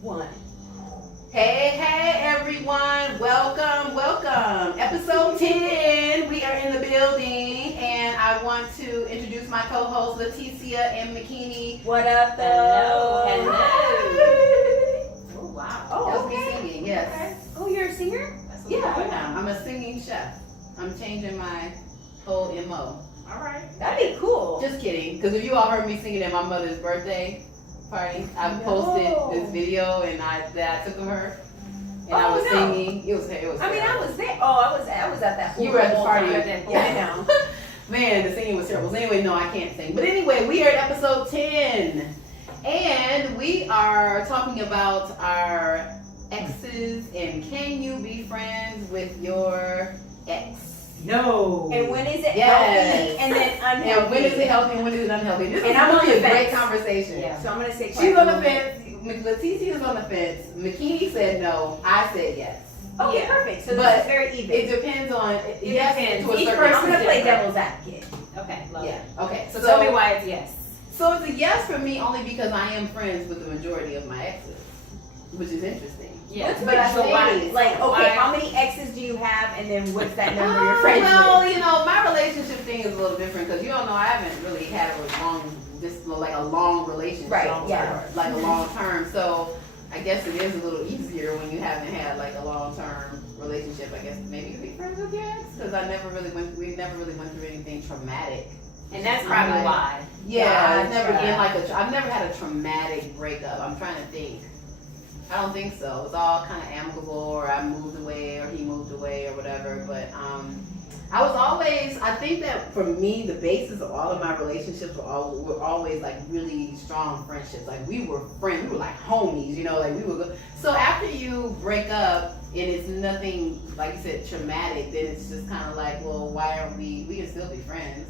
One. Hey, everyone. Welcome. Episode 10. We are in the building, and I want to introduce my co-hosts, Leticia and McKinney. What up, though? Hello. Hi. Oh, wow. Oh, That's okay. me singing, yes. Okay. Oh, you're a singer? That's Yeah, now I'm a singing chef. I'm changing my whole MO. All right. That'd be cool. Just kidding, because if you all heard me singing at my mother's birthday party, I posted this video and I took of her, and I was singing. It was. I mean, I was there. Oh, I was at that. You were at the party. Yeah. Man, the singing was terrible. So anyway, no, I can't sing. But anyway, we are at episode 10, and we are talking about our exes and can you be friends with your ex? No. And when is it Yes. healthy and then unhealthy? And when is it healthy and when is it unhealthy? This And is I'm on really the a great fence. conversation. Yeah. So I'm gonna say She's on the fence. Leticia is on the fence. McKinney said no. I said yes. Okay, Yeah. perfect. So But this is very even. It depends on yes depends. to a Each certain person extent. to play devil's advocate. Okay, love Yeah. it. Okay. So tell me why it's yes. So it's a yes for me only because I am friends with the majority of my exes, which is interesting. Yeah. What's But I majority? think- Like, okay, why- how many exes do you have, and then what's that number you're friends Well, with? you know, my relationship thing is a little different because you all know I haven't really had a long relationship, Right, long yeah. term, like a long term. So I guess it is a little easier when you haven't had like a long term relationship. I guess maybe to be friends with your ex because we never really went through anything traumatic. And that's I'm probably like- why. Yeah, I've never Gotcha. been I've never had a traumatic breakup. I'm trying to think. I don't think so. It was all kind of amicable, or I moved away, or he moved away, or whatever. But I think that for me, the basis of all of my relationships were always like really strong friendships. Like we were friends, we were like homies, you know, like we were. So after you break up and it's nothing, like you said, traumatic, then it's just kind of like, well, why aren't we can still be friends.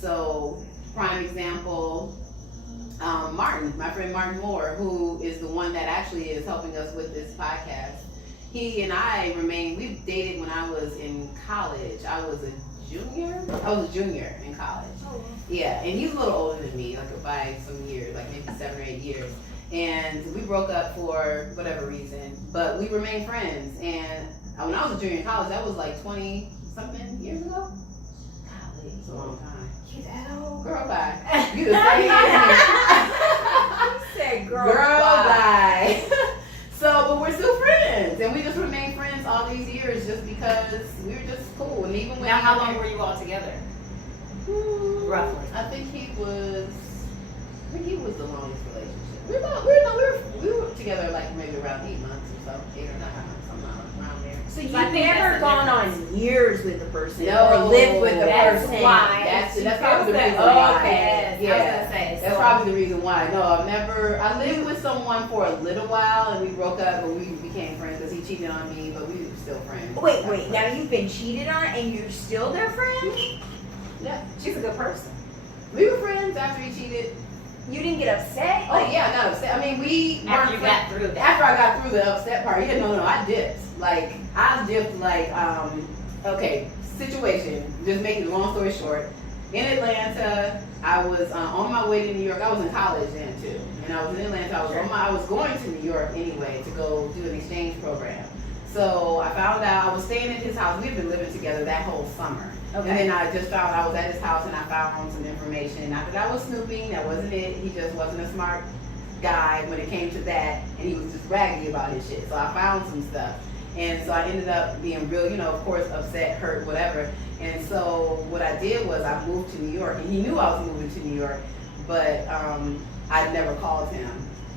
So prime example, Martin, my friend Martin Moore, who is the one that actually is helping us with this podcast. He and I we dated when I was in college. I was a junior in college. Yeah, and he's a little older than me, like by some years, like maybe 7 or 8 years. And we broke up for whatever reason, but we remained friends. And when I was a junior in college, that was like 20 something years ago. Golly, it's a long time. You know? Girl, bye. You the same age. You said girl, bye. So, but we're still friends, and we just remained friends all these years just because we were just cool. And even when Now, how long were you all together? Roughly. I think he was the longest relationship. We were together like maybe around 8 months or so, 8 or 9 months, something around there. So you've I think never that's the gone difference. on years with a person No, or lived with a that's person. why. That's probably the reason Oh, why. okay. Yeah. I was gonna say. That's so- probably the reason why. No, I lived with someone for a little while and we broke up, but we became friends because he cheated on me, but we were still friends. Wait. Now you've been cheated on and you're still their friend? Yeah. She's a good person. We were friends after he cheated. You didn't get upset? Oh yeah, I got upset. I mean, we After weren't you got through that. After I got through the upset part, yeah, no, I dipped. Okay, situation. Just making a long story short. In Atlanta, I was on my way to New York. I was in college then too, and I was in Atlanta. I was going to New York anyway to go do an exchange program. So I found out I was staying at his house. We'd been living together that whole summer. Okay. And then I just found I was at his house and I found some information. Not that I was snooping, that wasn't it. He just wasn't a smart guy when it came to that, and he was just raggedy about his shit. So I found some stuff. And so I ended up being real, of course, upset, hurt, whatever. And so what I did was I moved to New York, and he knew I was moving to New York, but I never called him.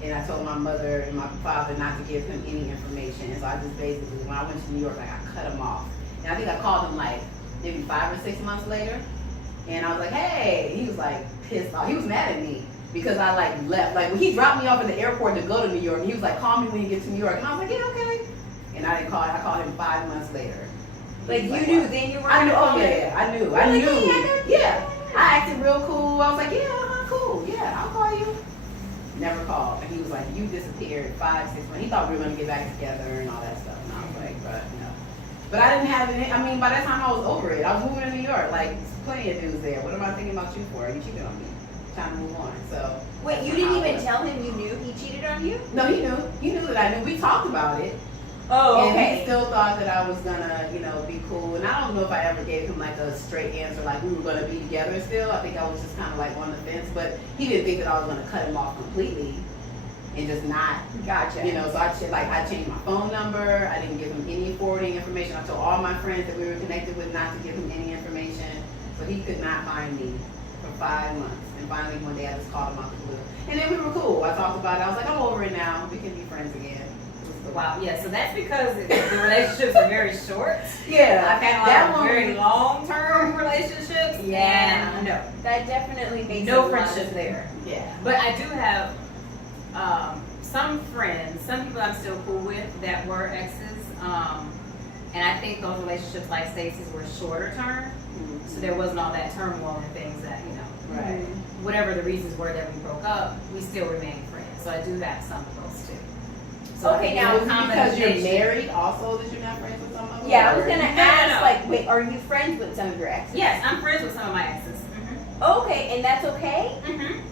And I told my mother and my father not to give him any information. And so I just basically, when I went to New York, I cut him off. And I think I called him like maybe 5 or 6 months later. And I was like, hey, and he was like pissed off. He was mad at me because I like left. Like when he dropped me off at the airport to go to New York, and he was like, call me when you get to New York. And I was like, yeah, okay. And I didn't call him. I called him 5 months later. Like He you was knew "What?" then you were I knew. gonna Oh call yeah, him? yeah. I knew. Really? Yeah. I acted real cool. I was like, yeah, cool. Yeah, I'll call you. Never called. And he was like, you disappeared 5, 6 months. He thought we were gonna get back together and all that stuff. And I was like, but no. But I didn't have any. I mean, by that time I was over it. I was moving to New York. Like, plenty of dudes there. What am I thinking about you for? You cheated on me. trying to move on. So Wait, you didn't even tell him you knew he cheated on you? no, he knew. He knew that I knew. We talked about it. Oh, And he still thought that I was gonna, be cool. And I don't know if I ever gave him like a straight answer, like we were gonna be together still. I think I was just kind of like on the fence, but he didn't think that I was gonna cut him off completely and just not, Gotcha. So I changed my phone number. I didn't give him any forwarding information. I told all my friends that we were connected with not to give him any information, but he could not find me for 5 months. And finally one day I just called him out the blue. And then we were cool. I talked about it. I was like, I'm over it now. We can be friends again. Wow, yeah, so that's because the relationships are very short. Yeah, I've had a that lot of one- very long-term relationships. Yeah. And no, That definitely makes no a lot of friendship there. Yeah. But I do have some friends, some people I'm still cool with that were exes. And I think those relationships, like Stacey's, were shorter term. So there wasn't all that turmoil and things that, Right. whatever the reasons were that we broke up, we still remain friends. So I do have some of those too. So I Okay, think now, it's a Because you're combination. married also that you're not friends with some of them? Yeah, I was Or- gonna No, ask, no. like, wait, are you friends with some of your exes? Yes, I'm friends with some of my exes. Okay, and that's okay?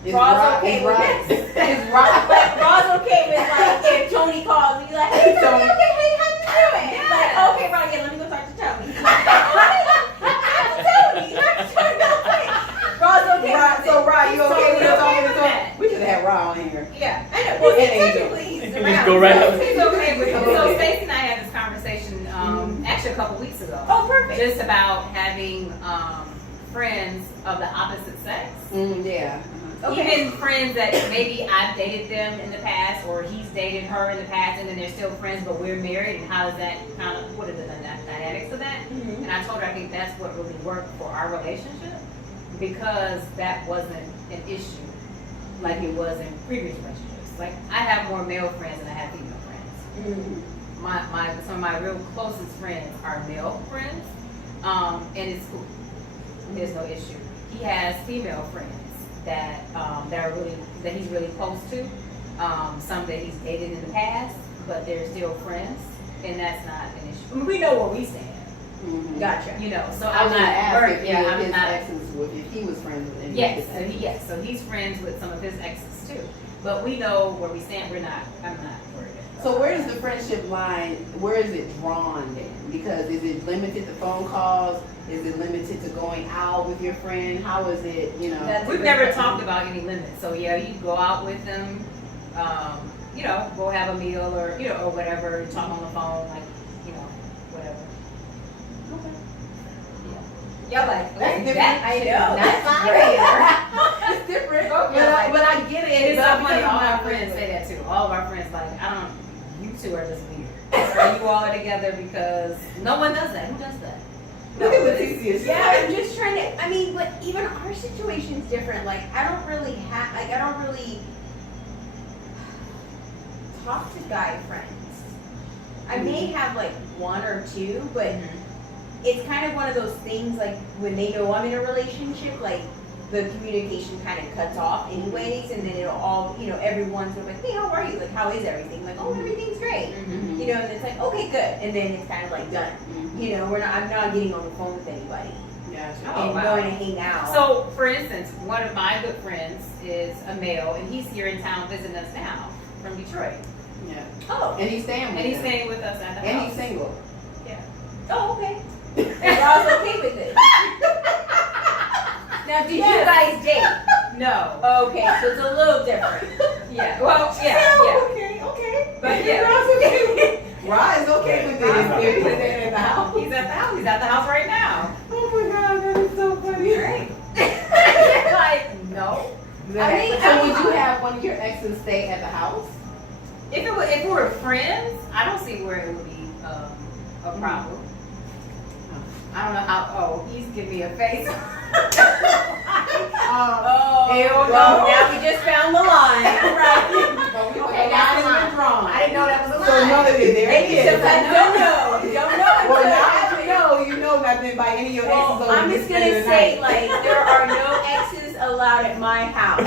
Is Rod's Rod- okay is with Rod- this? Is Rod- Like, Rod's okay with, like, if Tony calls and you're like, hey, Tony, okay, hey, how you doing? Yeah. Like, okay, Rod, yeah, let me go talk to Tony. He's like, talk to Tony, talk to Tony, no, wait. Rod's okay Rod, with so it. Rod, you So okay with we're us okay talking with to that. Tony? We should have had Rod on here. Yeah. I know, well, And Angel. technically he's You around. can just go right so- up. It's okay with it. So Okay. Stacey and I had this conversation actually a couple weeks ago. Oh, perfect. Just about having friends of the opposite sex. Yeah. Okay. Even friends that maybe I've dated them in the past or he's dated her in the past and then they're still friends but we're married, and how does that kind of, what are the dynamics of that? Mhm. And I told her I think that's what really worked for our relationship because that wasn't an issue like it was in previous relationships. Like I have more male friends than I have female friends. Mhm. Some of my real closest friends are male friends, and it's cool. There's no issue. He has female friends that that he's really close to. Some that he's dated in the past, but they're still friends, and that's not an issue. I mean, we know where we stand, Mhm. Gotcha. So I I'm was gonna not ask worried. if Yeah, I'm his not. exes would, if he was friends with any of Yes, his exes. so he's friends with some of his exes too. But we know where we stand. I'm not worried. So where is the friendship line, where is it drawn then? Because is it limited to phone calls? Is it limited to going out with your friend? How is it, That's- We've never talked about any limits. So yeah, you go out with them, go have a meal or or whatever, talk on the phone, like, whatever. Y'all like, That's okay, different. that I shit know. is That's not fine. It's different, Okay, but I get it. It's but so I'm funny. thinking All my about friends it. say that too. All of our friends like, you two are just weird. Are you all together because no one does that? Who does that? Look at No, it's- Leticia. Yeah, I'm just trying to, I mean, but even our situation's different. Like, I don't really talk to guy friends. I may have like one or two, but it's kind of one of those things, like, when they know I'm in a relationship, like, the communication kind of cuts off anyways, and then it'll all, everyone's like, hey, how are you? Like, how is everything? Like, oh, everything's great. Mhm. And it's like, okay, good. And then it's kind of like done. I'm not getting on the phone with anybody Gotcha. Oh, and wow. going to hang out. So, for instance, one of my good friends is a male, and he's here in town visiting us now from Detroit, Yeah. oh, And he's staying with and he's them. staying with us at the And house. he's single. oh, okay. And Rob's okay with it. Now, did you guys date? No. Okay, so it's a little different. Yeah. Well, yeah. Okay. But yeah. Rod's okay with it. Rod is okay with it. Rod's If okay he's with staying it. at the house. He's at the house. He's at the house right now. Oh my God, that is so funny. Right. Like, no. So would you have one of your exes stay at the house? If we were friends, I don't see where it would be a problem. I don't know how. Oh, he's giving me a face. Oh, Hell well, no. now we just found the line. Right. Okay, now it's been drawn. I didn't know that was a So no, lie. there it Maybe is. sometimes don't know. You don't know. Well, until now after. you know nothing by any of your exes. Well, over I'm this just gonna stay the say, night. like, there are no exes allowed at my house.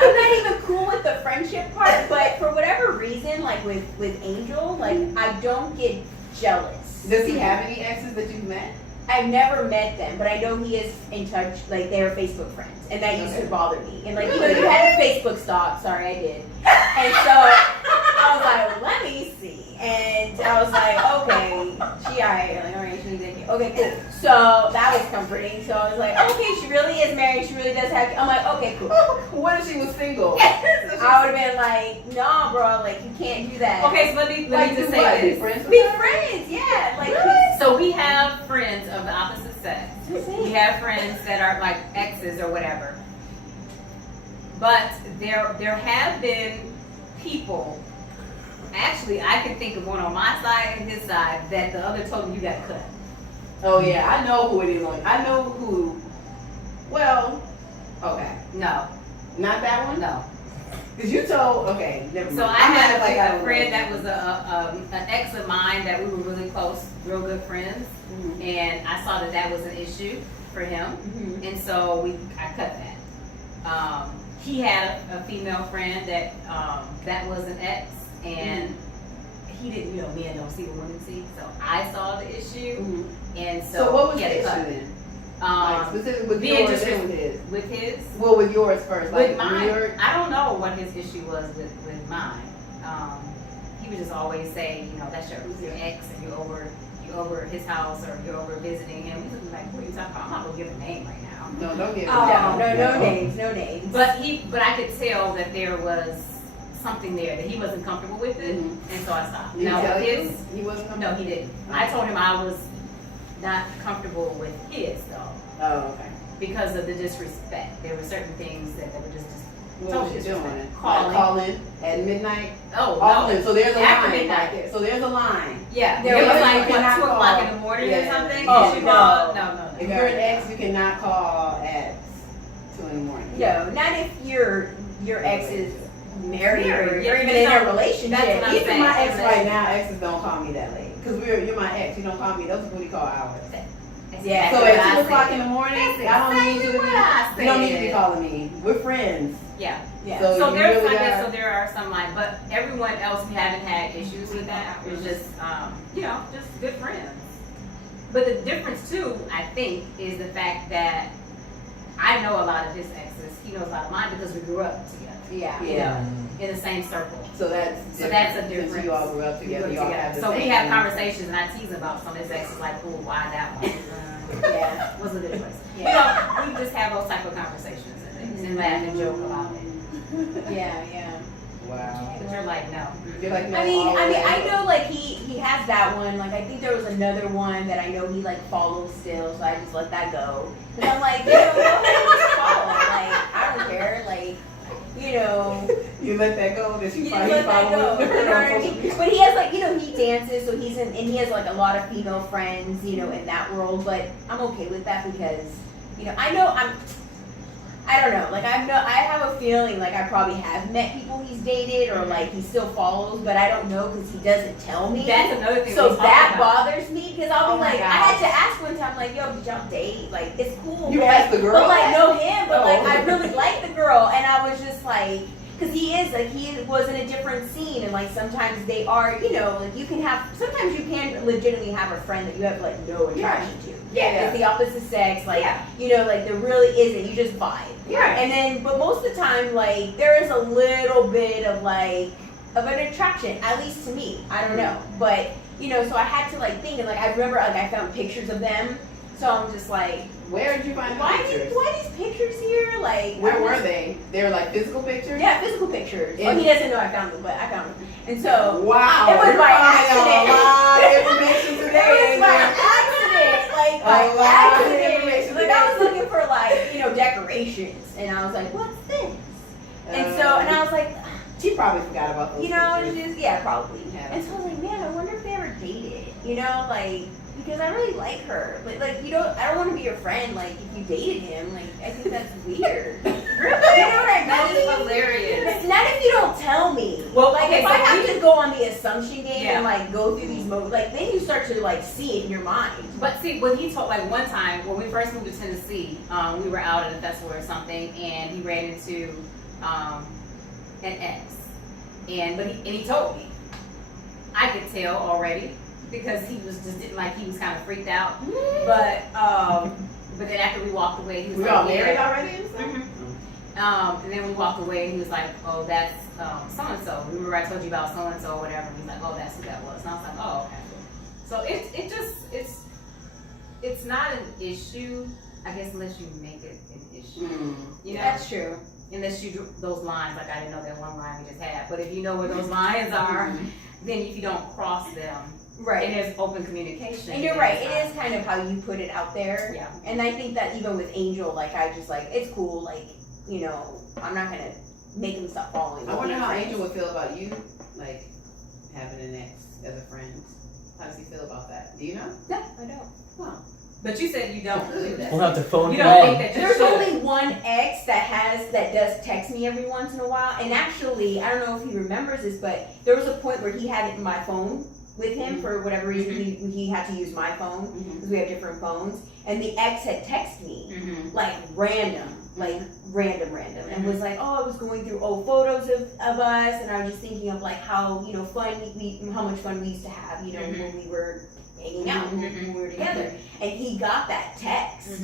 I'm not even cool with the friendship part, but for whatever reason, like with Angel, like, I don't get jealous. Does he have any exes that you've met? I've never met them, but I know he is in touch. Like they're Facebook friends, and that used to bother me. And like you know, you had a Facebook stalk. Sorry, I did. And so I was like, let me see. And I was like, okay, she alright. Like, alright, she thank you. Okay, cool. So that was comforting. So I was like, okay, she really is married. She really does have. I'm like, okay, cool. What if she was single? I would have been like, nah, bro, like you can't do that. Okay, so let me just say Be this. friends with Be her? friends, yeah. Like, So we have friends of the opposite sex. We have friends that are like exes or whatever. But there have been people. Actually, I can think of one on my side and his side that the other told him you got cut. Oh yeah, I know who it is. I know who. Well, okay, No, not that one. no. Cause you told. Okay, never mind. So I I'm had not a friend that was an ex of mine that we were really close, real good friends, Mhm. and I saw that was an issue for him, Mhm. and so I cut that. He had a female friend that was an ex, and he didn't, men don't see what women see, so I saw the issue, Mhm. and So what was he the had to issue cut. then? Like specifically with being yours disres- and with his. With his. Well, with yours first. Like With mine, your. I don't know what his issue was with mine. He would just always say, that's your ex, and you're over his house, or you're over visiting him. He's just like, what are you talking about? I'm not gonna give a name right now. No, don't get it. Oh, no names, no names. But I could tell that there was something there that he wasn't comfortable with it, Mhm. and so I stopped. Did he Now tell his, you he wasn't coming? no, he didn't. I told him I was not comfortable with his though, Oh, okay. because of the disrespect. There were certain things that were just. What was you Totally doing? calling. Calling at midnight? Oh Often. no! So there's a After line. midnight. Like, so there's a line. Yeah, There it was was like you cannot 2 o'clock in call. the morning Yeah. or something. Oh, and she no. called. No. If you're an ex, you cannot call at 2 in the morning. No, not if your ex is married or Married, yeah, even you in a don't- relationship. that's what I'm Even saying. my ex right now, exes don't call me that late. Because you're my ex. You don't call me. Those are booty call hours. Yeah, So That's at what 2 I o'clock said. in the morning, That's I don't need you to exactly what I be. You don't need to be said. calling me. We're friends. Yeah. Yeah. So So you there's really I guess are- so there are some like, but everyone else we haven't had issues with that. It was just just good friends. But the difference too, I think, is the fact that I know a lot of his exes. He knows a lot of mine because we grew up together. Yeah. Yeah. In the same circle. So that's So that's a different. difference. Since you all grew up We together, grew you all together. have the So we same- have conversations, and I tease about some of his exes, like, oh, why that one? Yeah. What's the difference? Yeah. We just have those type of conversations and things, and laugh and joke about it. Yeah, yeah. Wow. But you're like, no. You're like, no, I mean, all I that. know like he has that one. Like I think there was another one that I know he like follows still, so I just let that go. Cause I'm like, go ahead and just follow. Like I don't care. Like You let that go. That you you just find let that go. You know what I on social mean? media. But he has like he dances, so he's in, and he has like a lot of female friends, in that world. But I'm okay with that because I don't know. Like I have a feeling like I probably have met people he's dated or like he still follows, but I don't know because he doesn't tell me. That's another thing. So we talked that about. bothers me because I'll Oh be my like, I gosh. had to ask one time, like, yo, did y'all date? Like, it's cool. You but asked the girl But like, that? no him. But Oh. like, I really like the girl, and I was just like, because he was in a different scene, and like sometimes they are, like you can have. Sometimes you can legitimately have a friend that you have like no attraction to. Yeah. It's the opposite sex, like Yeah. like there really isn't. You just vibe. Yeah. And then, but most of the time, like there is a little bit of like of an attraction, at least to me. I don't know, but so I had to like think, and like I remember like I found pictures of them, so I'm just like, Where did you find the why pictures? these pictures here? Like, Where I'm were just- they? They were like physical pictures? Yeah, physical pictures. And- He doesn't know I found them, but I found them, and so Wow. It was you're by finding out accident. a lot of information it today. was by ain't it? accident, like A by lot of accident. information Like I was looking for like decorations, and I was like, what's this? And so, and I was like, She probably forgot about those it's pictures. just probably. Yeah. And so I was like, man, I wonder if they ever dated, like because I really like her, but like I don't want to be your friend. Like if you dated him, like I think that's weird. You know what I mean? That is hilarious. Not if you don't tell me. Well, Like okay, if I so have we- to go on the assumption game Yeah. and like go through these modes, like then you start to like see it in your mind. But see, when he told, like one time when we first moved to Tennessee, we were out at a festival or something, and he ran into an ex, and he told me, I could tell already because he was just didn't like, he was kind of freaked out. But then after we walked away, he was We like, all married yeah. already and stuff? Mhm. And then we walked away and he was like, oh, that's so and so. Remember I told you about so and so or whatever. He's like, oh, that's who that was. And I was like, oh, okay. So it's not an issue, I guess, unless you make it an issue. You know, That's true. unless you drew those lines. Like I didn't know that one line we just had. But if you know where those lines are, then if you don't cross them, Right. and there's open communication. And you're then right, it's it is kind of how you put it out there. Yeah. And I think that even with Angel, like, I just, like, it's cool, like, you know, I'm not gonna make him stop following I me. wonder how Angel would feel about you, like, having an ex as a friend. How does he feel about that? Do you know? No, I don't. Well, But you said you don't do that. We'll have to phone You him don't in. think that you There's should. only one ex that does text me every once in a while, and actually, I don't know if he remembers this, but there was a point where he had my phone with him for whatever reason. He had to use my phone because we have different phones, and the ex had texted me like random, and was like, oh, I was going through old photos of us, and I was just thinking of like how how much fun we used to have, you know, when we were hanging out, when we were together, and he got that text.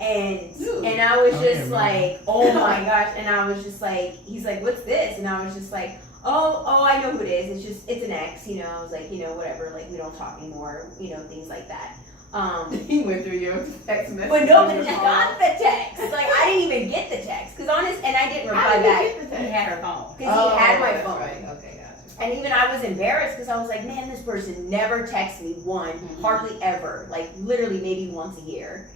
And I was just like, oh my gosh, and I was just like, he's like, what's this? And I was just like, oh, I know who it is. It's an ex, you know. I was like, you know, whatever, like we don't talk anymore, you know, things like that. he went through your text message. But nobody got the text. Like I didn't even get the text, and I didn't reply back He had her phone. because he had my that's phone. Right. Okay, gotcha. And even I was embarrassed because I was like, man, this person never texts me hardly ever, like literally maybe once a year.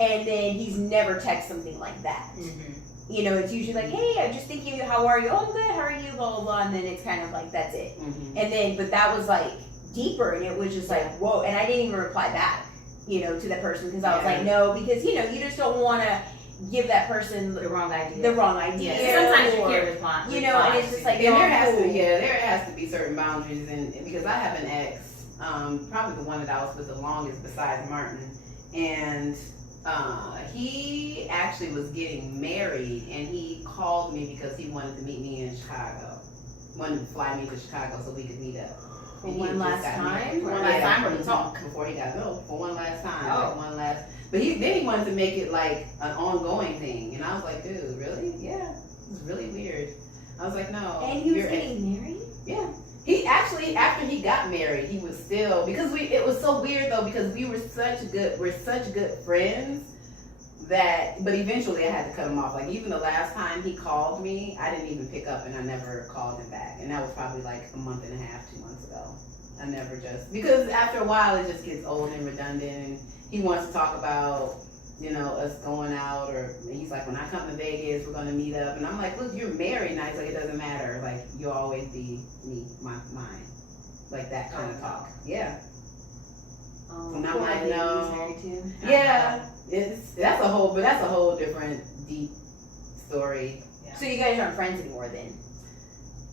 And then he's never texted something like that. You know, it's usually like, hey, I'm just thinking of you, how are you? Oh, good, how are you? Blah, blah, blah. And then it's kind of like, that's it. And then, but that was like deeper, and it was just like, whoa. And I didn't even reply back, you know, to that person because I was like, no, because, you know, you just don't want to give that person The wrong idea. the wrong idea. Sometimes you or- can't respond. You know, and it's just like, And there no, has to be certain boundaries, and because I have an ex, probably the one that I was with the longest besides Martin, and he actually was getting married, and he called me because he wanted to meet me in Chicago, wanted to fly me to Chicago so we could meet up. For And he one had last just got time? married. For One one last last time, or to time? talk before he got for one last time, Oh. like one last. But then he wanted to make it like an ongoing thing, and I was like, dude, really? Yeah, it's really weird. I was like, no. And he was your ex- getting married? Yeah. He actually, after he got married, he was still, because it was so weird though, because we're such good friends that, but eventually I had to cut him off. Like even the last time he called me, I didn't even pick up, and I never called him back. And that was probably like a month and a half, 2 months ago. I never because after a while it just gets old and redundant, and he wants to talk about, you know, us going out, or he's like, when I come to Vegas, we're gonna meet up, and I'm like, look, you're married now, so it doesn't matter, like you'll always be mine, like that kind of talk. Yeah, and I'm Poor like, lady no. he's married to. yeah, that's a whole different deep story. So you guys aren't friends anymore then?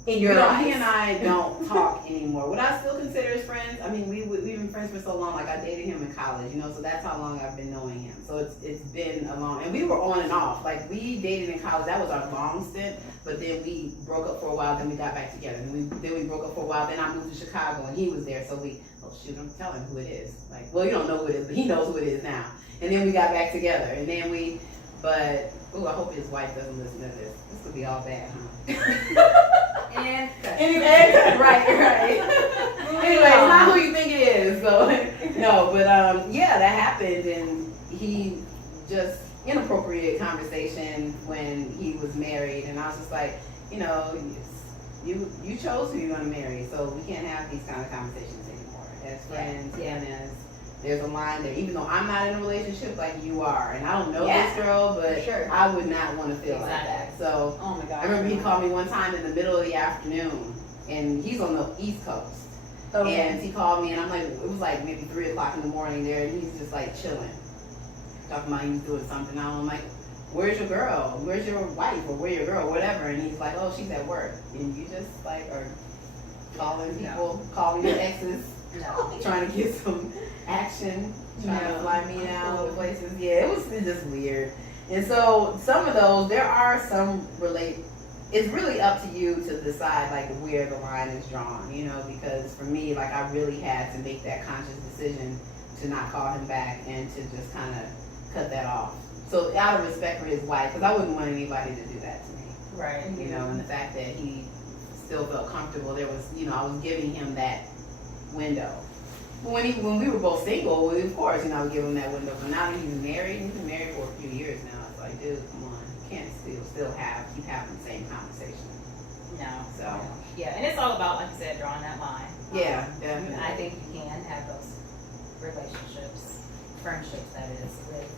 In You your know, eyes? he and I don't talk anymore. What I still consider as friends, I mean, we've been friends for so long. Like I dated him in college, you know, so that's how long I've been knowing him. So it's been a long, and we were on and off. Like we dated in college, that was our long stint. But then we broke up for a while, then we got back together. And then we broke up for a while. Then I moved to Chicago, and he was there. So I'm telling him who it is. Like, well, you don't know who it is, but he knows who it is now. And then we got back together, and then I hope his wife doesn't listen to this. This could be all bad, huh? And Anyway, right. Anyway, it's not who you think it is. So no, but yeah, that happened, and he just inappropriate conversation when he was married, and I was just like, you know, you chose who you're gonna marry, so we can't have these kind of conversations anymore as friends, and as there's a line there. Even though I'm not in a relationship like you are, and I don't know this girl, but sure. I would not want to feel like that. So. Oh my god. I remember he called me one time in the middle of the afternoon, and he's on the East Coast. Okay. And he called me, and I'm like, it was like maybe 3 o'clock in the morning there, and he's just like chilling, talking about he was doing something. Now I'm like, where's your girl? Where's your wife? Or where's your girl? Whatever. And he's like, oh, she's at work. And you just like are calling people, calling your exes, trying to get some action, trying to fly me out to places. Yeah, it was just weird. And so some of those, there are some it's really up to you to decide like where the line is drawn, you know, because for me, like I really had to make that conscious decision to not call him back and to just kind of cut that off. So out of respect for his wife, because I wouldn't want anybody to do that to me, Right. you know, and the fact that he still felt comfortable, there was, you know, I was giving him that window. But when we were both single, well, of course, you know, I would give him that window. But now that he's been married for a few years now, it's like, dude, come on, you can't still keep having the same conversation. No. So. Yeah, and it's all about, like you said, drawing that line. Yeah, definitely. I think you can have those relationships, friendships, that is, with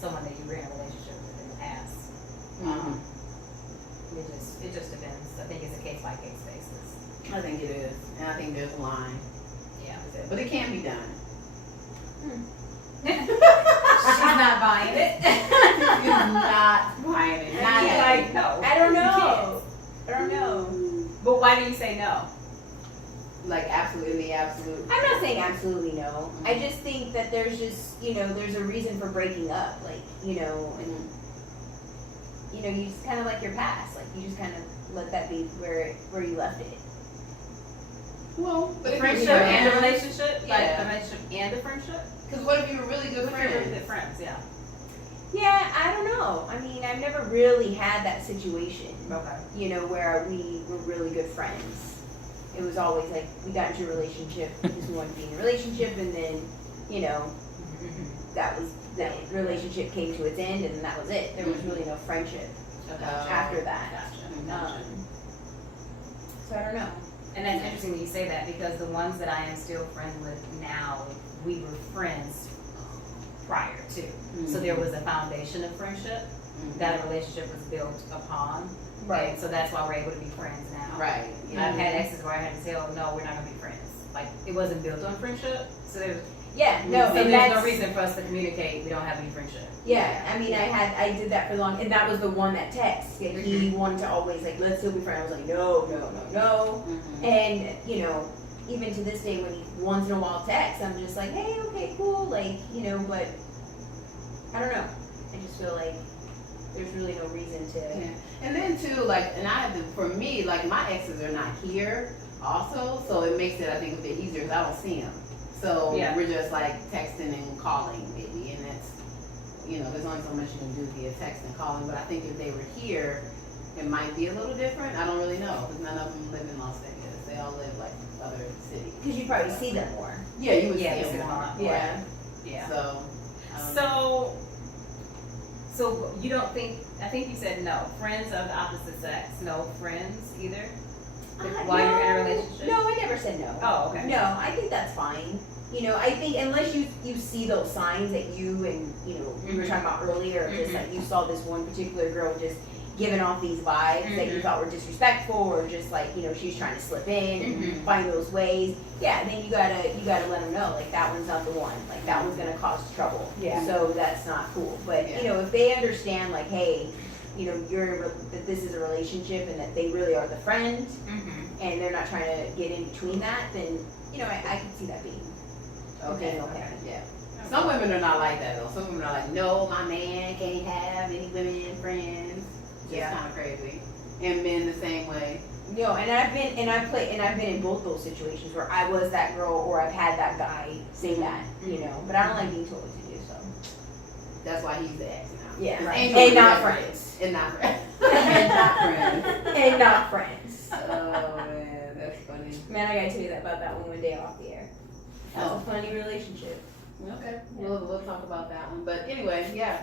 someone that you were in a relationship with in the past. Mhm. It just depends. I think it's a case by case basis. I think it is, and I think there's a line, Yeah. but it can be done. She's not buying it. She's not buying it. Not She's yet. like, no. I don't you know. I don't know. can't. But why do you say no? Like absolutely, absolute. I'm not saying absolutely no. I just think that there's just, you know, there's a reason for breaking up. Like, you know, and, you know, you just kind of like your past. Like, you just kind of let that be where you left it. Well, but The if friendship you're and the friends- relationship? Like Yeah. the relationship and the friendship? Because what if you were really good If you're really friends? good friends, yeah. Yeah, I don't know. I mean, I've never really had that situation, Okay. you know, where we were really good friends. It was always like we got into a relationship because we wanted to be in a relationship, and then, you know, that relationship came to its end, and that was it. There was really no friendship Okay. after that. Gotcha. So I don't know. And that's interesting that you say that, because the ones that I am still friends with now, we were friends prior to. So there was a foundation of friendship that a relationship was built upon. And so that's why we're able to be friends now. Right. I've had exes where I had to tell, no, we're not gonna be friends. Like, it wasn't built on friendship, so there's Yeah, no, so and there's that's no reason for us to communicate, we don't have any friendship. yeah. I mean, I did that for long, and that was the one that texts. Like, he wanted to always like, let's still be friends. I was like, no. And you know, even to this day, when he once in a while texts, I'm just like, hey, okay, cool, like, you know, but I don't know. I just feel like there's really no reason to. Yeah. And then too, like, and I have to, for me, like my exes are not here also, so it makes it, I think, a bit easier because I don't see them. So Yeah. we're just like texting and calling maybe, and that's, you know, there's only so much you can do via text and calling, but I think if they were here, it might be a little different. I don't really know because none of them live in Las Vegas. They all live like other cities. Because you probably see them more. Yeah, you would Yeah, see you see them them a more. lot. Yeah. Yeah. So. So you don't think, I think you said no, friends of the opposite sex, no friends either? While you're in a relationship? No, I never said no. Oh, okay. No, I think that's fine. You know, I think unless you see those signs that you and, you know, we were talking about earlier, just like you saw this one particular girl just giving off these vibes that you thought were disrespectful, or just like, you know, she's trying to slip in and find those ways. Yeah, then you gotta let them know, like, that one's not the one. Like, that one's gonna cause trouble. Yeah. So that's not cool. But Yeah. you know, if they understand, like, hey, you know, that this is a relationship and that they really are the friend, and they're not trying to get in between that, then, you know, I can see that being Okay. okay. Yeah. Some women are not like that though. Some women are like, no, my man can't have any women friends. It's Yeah. kind of crazy. And men the same way. No, and I've been in both those situations where I was that girl or I've had that guy say that, you know. But I don't like being told what to do, so That's why he's the ex now. yeah, Right. and not friends, And not friends. And not friends. and not friends. Oh man, that's funny. Man, I gotta tell you that about that one day off the air. That was Oh. a funny relationship. Okay. We'll talk about that one. But anyway, yeah.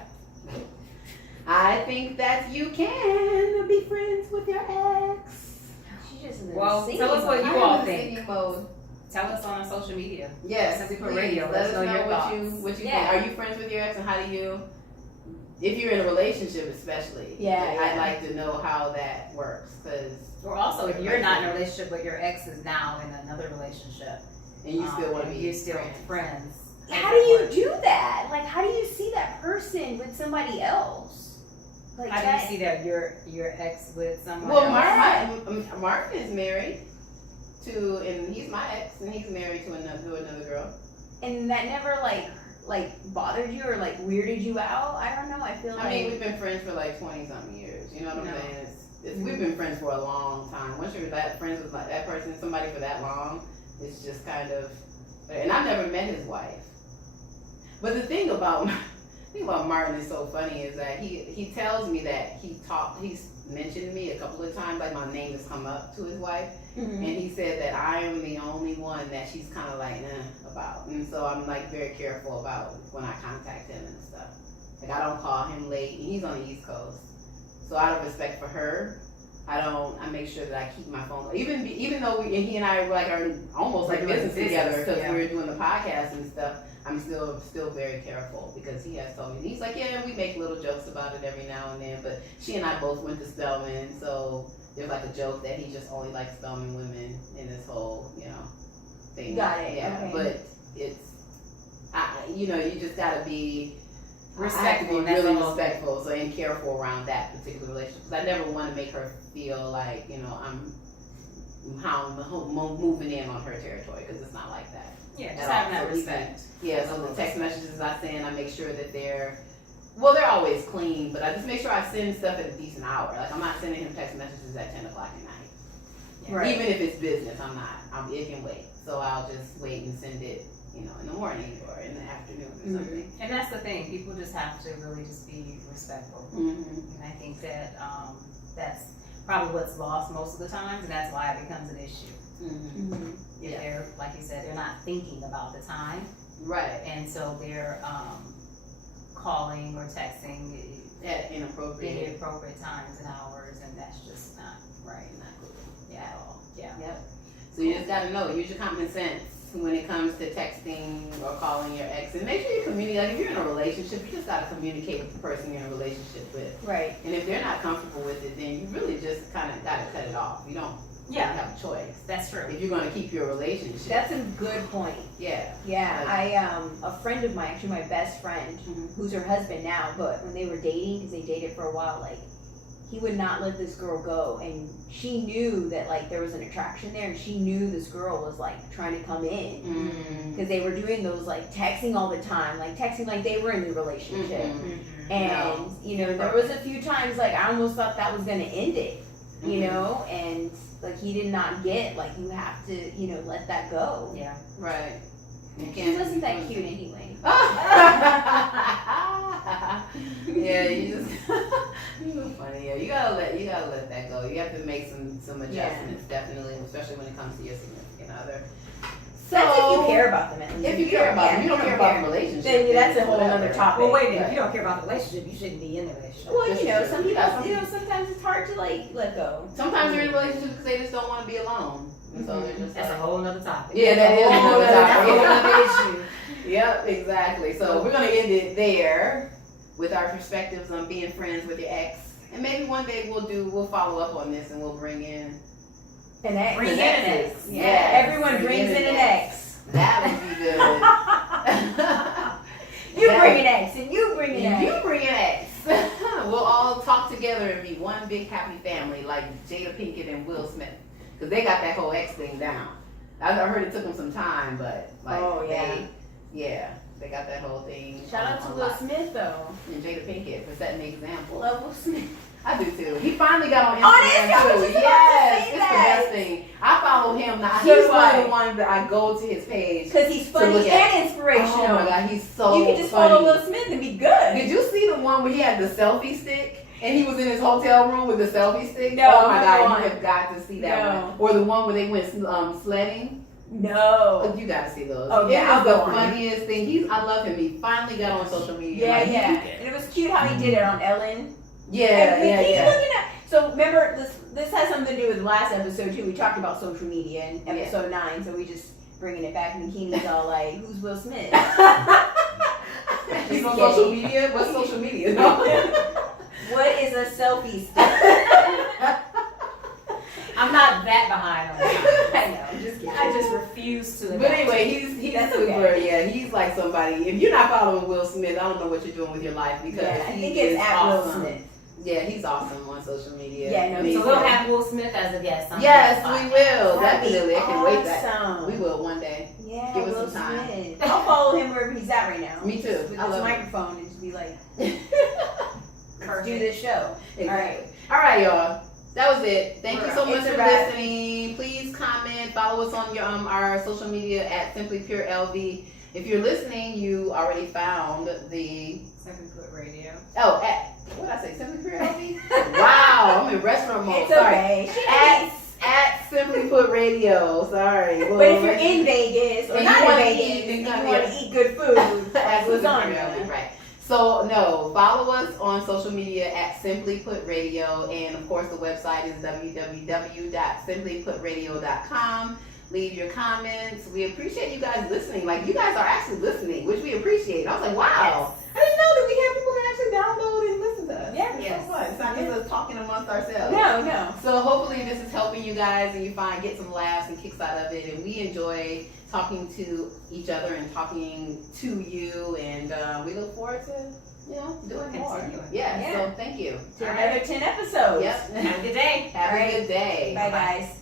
I think that you can be friends with your ex. She just is Well, insane. tell us what you I'm all in think. singing mode. Tell us on our social media. Yes, Simply for please, radio. Let Let us us know know your what thoughts. you Yeah. think. Are you friends with your ex, and how do you? If you're in a relationship, especially. Yeah, like, yeah. I'd like to know how that works, cause Or also, if you're not in a relationship but your ex is now in another relationship, and you still want to and be you're still friends. friends. How do you do that? Like, how do you see that person with somebody else? Like, How do you see that your ex with someone Well, else? Martin is married to, and he's my ex, and he's married to another girl. and that never like bothered you or like weirded you out? I don't know. I feel like I mean, we've been friends for like 20 something years. You know what I'm No. saying? we've been friends for a long time. Once you're friends with that person, somebody for that long, it's just kind of. And I've never met his wife. But the thing about Martin is so funny is that he tells me that he's mentioned me a couple of times, like my name has come up to his wife, and he said that I am the only one that she's kind of like about, and so I'm like very careful about when I contact him and stuff. Like I don't call him late, and he's on the East Coast, so out of respect for her, I make sure that I keep my phone. Even though he and I are almost like business together because we were doing the podcast and stuff. I'm still very careful because he has told me. He's like, yeah, we make little jokes about it every now and then, but she and I both went to Spelman, so there's like a joke that he just only likes Spelman women in this whole, thing. Got it. Yeah, Okay. but you just gotta be Respectful. I have to be really respectful, and careful around that particular relationship. Because I never want to make her feel like I'm moving in on her territory, because it's not like that. Yeah, just having that So respect. Yeah, so the text messages I send, I make sure that they're always clean, but I just make sure I send stuff at a decent hour. Like I'm not sending him text messages at 10 o'clock at night. Yeah. Right. Even if it's business, I'm not. It can wait. So I'll just wait and send it, in the morning or in the afternoon or something. And that's the thing. People just have to really just be respectful. Mm-hmm. And I think that that's probably what's lost most of the times, and that's why it becomes an issue. Mm-hmm. If they're, like you said, they're not thinking about the time, Right. and so they're calling or texting At inappropriate. times and hours, and that's just not right. Not cool. Yeah. At all. Yeah. Yep. So you just gotta know, use your common sense when it comes to texting or calling your ex, and make sure you communicate. Like if you're in a relationship, you just gotta communicate with the person you're in a relationship with. Right. And if they're not comfortable with it, then you really just kind of gotta cut it off. You don't have a choice That's true. if you're gonna keep your relationship. That's a good point. Yeah. Yeah, a friend of mine, actually my best friend, Mhm. who's her husband now, but when they were dating, because they dated for a while, like, he would not let this girl go, and she knew that, like, there was an attraction there, and she knew this girl was, like, trying to come in, Mm-hmm. because they were doing those, like, texting all the time, like, texting like they were in the relationship, Mhm. and, there was a few times, like, I almost thought that was gonna end it, you Mhm. know, and, like, he did not get, like, you have to, let that go. Yeah. Right. You She wasn't that cute anyway. Yeah, you just you're so funny. Yeah, you gotta let that go. You have to make some adjustments, definitely, especially when it comes to your significant other. So That's if you care about them. At least. if you care about them, you don't care about the relationship. Then that's a whole whatever. other topic. Well, wait a minute. If you don't care about the relationship, you shouldn't be in the relationship. Well, This is some true. people, sometimes it's hard to like let go. Sometimes they're in relationships because they just don't want to be alone, and so they're just That's a like, whole nother topic. yeah, that is another That's a topic. whole other issue. Yep, exactly. So we're gonna end it there with our perspectives on being friends with your ex, and maybe one day we'll follow up on this and we'll bring in An ex. Bring in an ex. Yeah, Yes, everyone brings in an ex. That would be good. You bring an ex, and you bring an And ex. you bring an ex. We'll all talk together and be one big happy family like Jada Pinkett and Will Smith, because they got that whole ex thing down. I heard it took them some time, but like Oh, yeah. they got that whole thing. Shout out to on Will lock. Smith though. And Jada Pinkett for setting the example. Love Will Smith. I do too. He finally got on On Instagram Instagram, I was too. just about to Yes, say it's that. the best thing. I follow him now. So He's do one of I. the ones that I go to his page. Because he's funny look at- and inspirational. Oh my god, he's so you can just funny. follow Will Smith and be good. Did you see the one where he had the selfie stick and he was in his hotel room with the selfie stick? No, Oh my which god, one? you have got to see that No. one. Or the one where they went sledding. No. You got to see those. Oh, yeah, it I'll was go the on. funniest thing. I love him. He finally got on social media. Yeah, Like, yeah. you can- And it was cute how he did it on Ellen. Yeah, And we keep yeah. looking at. So remember, this has something to do with the last episode too. We talked about social media in Yeah. episode 9, so we just bringing it back. And Keenan's all like, "Who's Will Smith?" He's on social media? What's social media? What is a selfie stick? I'm not that behind on that. I know. I'm just kidding. I just refuse to. But anyway, he's That's super. okay. Yeah, he's like somebody. If you're not following Will Smith, I don't know what you're doing with your life because Yeah, I he think is it's at awesome. Will Smith. Yeah, he's awesome on social media. Yeah, no, I mean, So we'll have Will Smith as a guest. On Yes, the we podcast. will. That'd be Definitely. I can wait that. awesome. We will one day. Yeah, Give us Will some time. Smith. I'll follow him wherever he's at right now. Me too. With I his love him. microphone and just be like, let's do Perfect. this show. Exactly. All right, y'all. that was it. Thank you so much It's a for wrap. listening. Please comment, follow us on your our social media at Simply Pure LV. If you're listening, you already found the Simply Put Radio. what did I say? Simply Pure LV. Wow, I'm in restaurant mode. It's Sorry. okay. At Simply Put Radio. Sorry. Well, But if you're in Vegas or and not you in wanna Vegas, eat, and you then want to eat good food, at Simply Put lasagna. LV, right. So no, follow us on social media at Simply Put Radio, and of course the website is www.simplyputradio.com. Leave your comments. We appreciate you guys listening. Like, you guys are actually listening, which we appreciate. I was like, wow. I didn't know that we had people that actually download and listen to us. Yeah. It's so fun. It's not just us talking amongst ourselves. No. So hopefully this is helping you guys and you get some laughs and kicks out of it. And we enjoy talking to each other and talking to you. And we look forward to, doing more. Continuing. Yeah. Yeah. So thank you. To another 10 episodes. Yep. Have a good day. Have All a right. good day. Bye, guys.